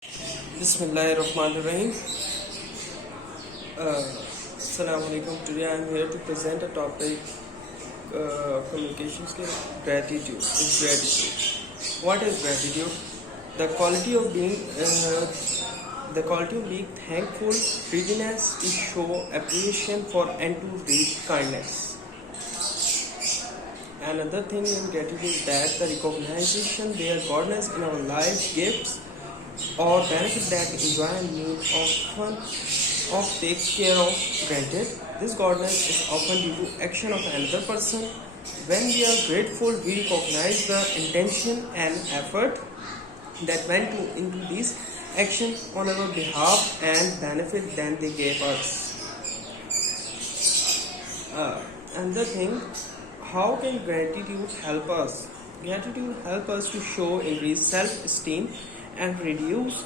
Bismillahirrahmanirrahim. Assalamu alaikum. Today I am here to present a topic communication skill, gratitude. What is gratitude? The quality of being thankful, readiness to show appreciation for and to read kindness. Another thing in gratitude is that the recognition their godness in our lives, gifts or benefit that enjoy and need of take care of granted. This godness is often due to action of another person. When we are grateful, we recognize the intention and effort that went into this action on our behalf and benefit than they gave us. Another thing, how can gratitude help us? Gratitude helps us to show increased self-esteem and reduce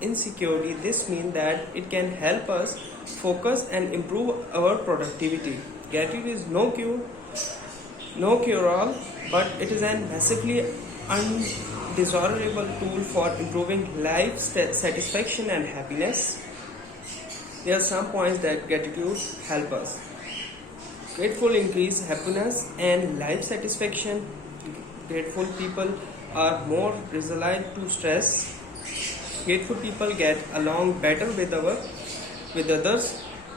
insecurity. This means that it can help us focus and improve our productivity. Gratitude is no cure-all, but it is a massively undesirable tool for improving life satisfaction and happiness. There are some points that gratitude help us. Grateful increase happiness and life satisfaction. Grateful people are more resilient to stress. Grateful people get along better with others.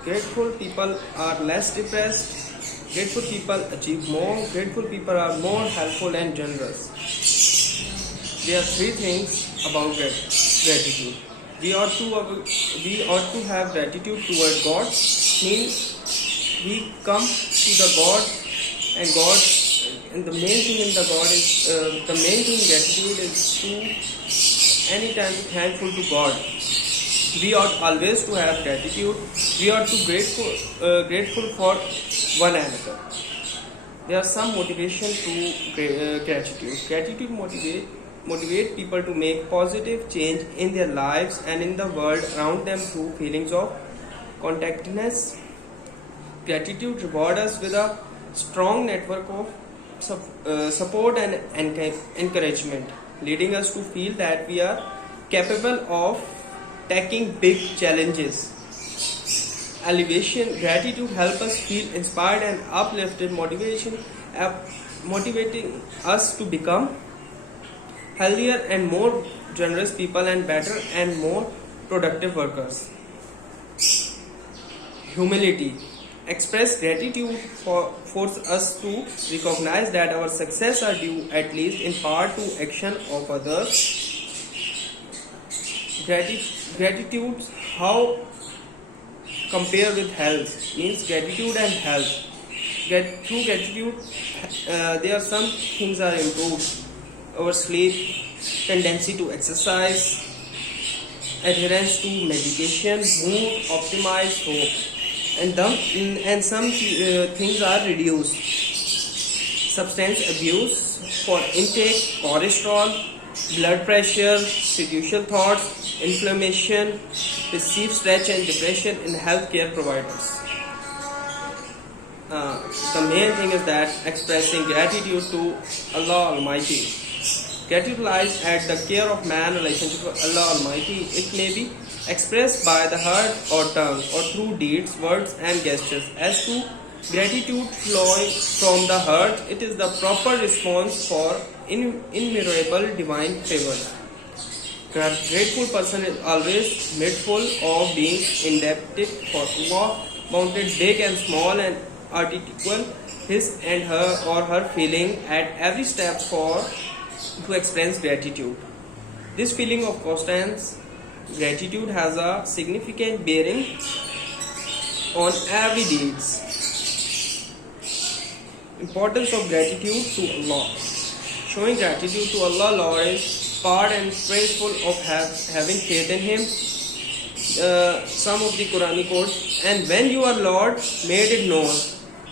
Grateful people are less depressed. Grateful people achieve more. Grateful people are more helpful and generous. There are three things about gratitude. We ought to have gratitude toward God. Means we come to the God and the main thing in gratitude is to anytime be thankful to God. We ought always to have gratitude. We ought to grateful for one another. There are some motivation to gratitude. Gratitude motivate people to make positive change in their lives and in the world around them through feelings of contentedness. Gratitude rewards us with a strong network of support and encouragement, leading us to feel that we are capable of tackling big challenges. Elevation, gratitude helps us feel inspired and uplifted, motivating us to become healthier and more generous people and better and more productive workers. Humility. Express gratitude force us to recognize that our success are due at least in part to action of others. Gratitude, how compare with health, means gratitude and health. Through gratitude, there are some things are improved. Our sleep, tendency to exercise, adherence to medication, mood, optimized hope. And some things are reduced. Substance abuse for intake, cholesterol, blood pressure, suicidal thoughts, inflammation, perceived stress and depression in healthcare providers. The main thing is that expressing gratitude to Allah Almighty. Gratitude lies at the care of man relationship with Allah Almighty. It may be expressed by the heart or tongue or through deeds, words and gestures. As to gratitude flowing from the heart, it is the proper response for immeasurable divine favors. Grateful person is always mindful of being indebted for Allah, mounted big and small and articulate his and her or her feeling at every step to experience gratitude. This feeling of constant gratitude has a significant bearing on every deeds. Importance of gratitude to Allah. Showing gratitude to Allah Lord is part and praiseful of having faith in Him. Some of the Quranic quotes, and when your Lord made it known,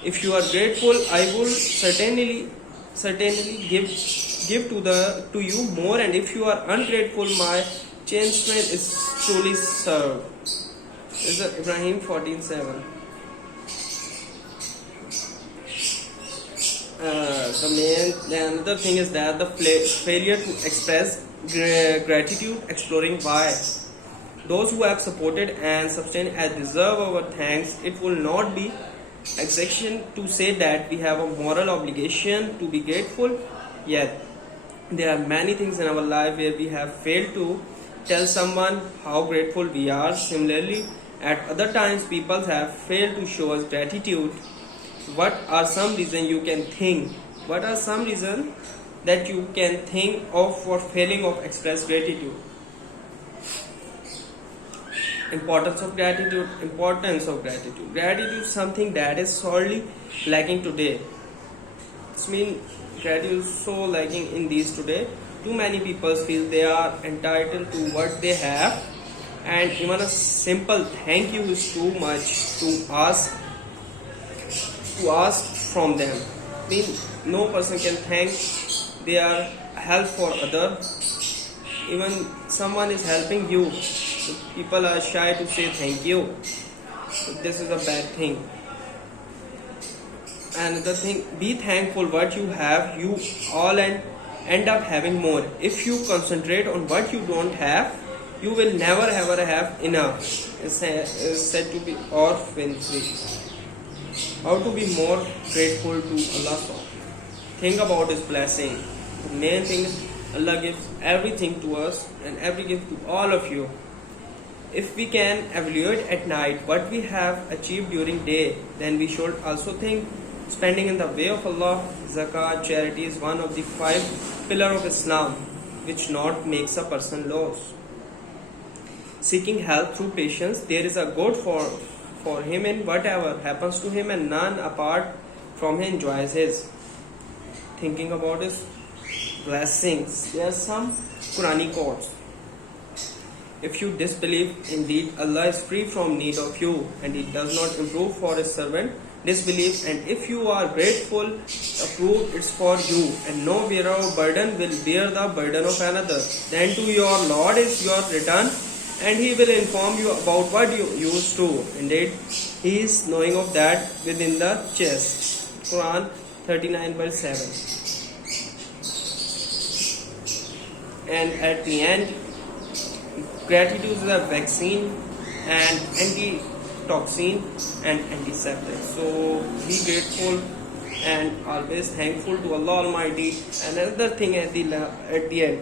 if you are grateful, I will certainly give to you more, and if you are ungrateful, my chastisement is truly served. This is Ibrahim 14:7. The another thing is that the failure to express gratitude, exploring why. Those who have supported and sustained and deserve our thanks. It will not be exception to say that we have a moral obligation to be grateful, yet there are many things in our life where we have failed to tell someone how grateful we are. Similarly, at other times, people have failed to show us gratitude. What are some reasons you can think? What are some reasons that you can think of for failing of express gratitude? Importance of gratitude. Gratitude is something that is sorely lacking today. This means gratitude is so lacking in these today. Too many people feel they are entitled to what they have, and even a simple thank you is too much to ask from them. No person can thank their help for other. Even someone is helping you, people are shy to say thank you. So this is a bad thing. Another thing, be thankful what you have. You all end up having more. If you concentrate on what you don't have, you will never ever have enough. It's said to be Oprah. How to be more grateful to Allah. Think about His blessing. The main thing is Allah gives everything to us and every gift to all of you. If we can evaluate at night what we have achieved during day, then we should also think spending in the way of Allah. Zakat, charity is one of the 5 pillars of Islam, which not makes a person lose. Seeking help through patience, there is a good for him in whatever happens to him, and none apart from him enjoys his. Thinking about his blessings, there are some Quranic quotes. If you disbelieve, indeed Allah is free from need of you, and He does not improve for His servant disbelief. And if you are grateful, approve it's for you, and no bearer of burden will bear the burden of another. Then to your Lord is your return, and He will inform you about what you used to. Indeed, He is knowing of that within the chest. Quran 39:7. And at the end, gratitude is a vaccine and anti-toxin and antiseptic. So be grateful and always thankful to Allah Almighty. Another thing at the end,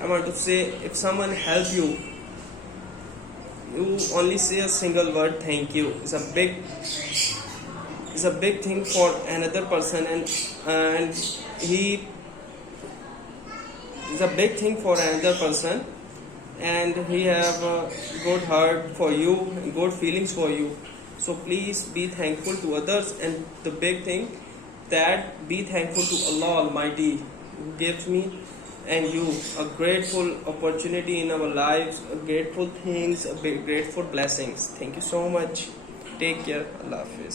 I want to say, if someone helps you, you only say a single word, thank you. It's a big thing for another person, and he is a big thing for another person, and he have a good heart for you and good feelings for you. So please be thankful to others, and the big thing that be thankful to Allah Almighty, who gives me and you a grateful opportunity in our lives, a grateful things, grateful blessings. Thank you so much. Take care. Allah Hafiz.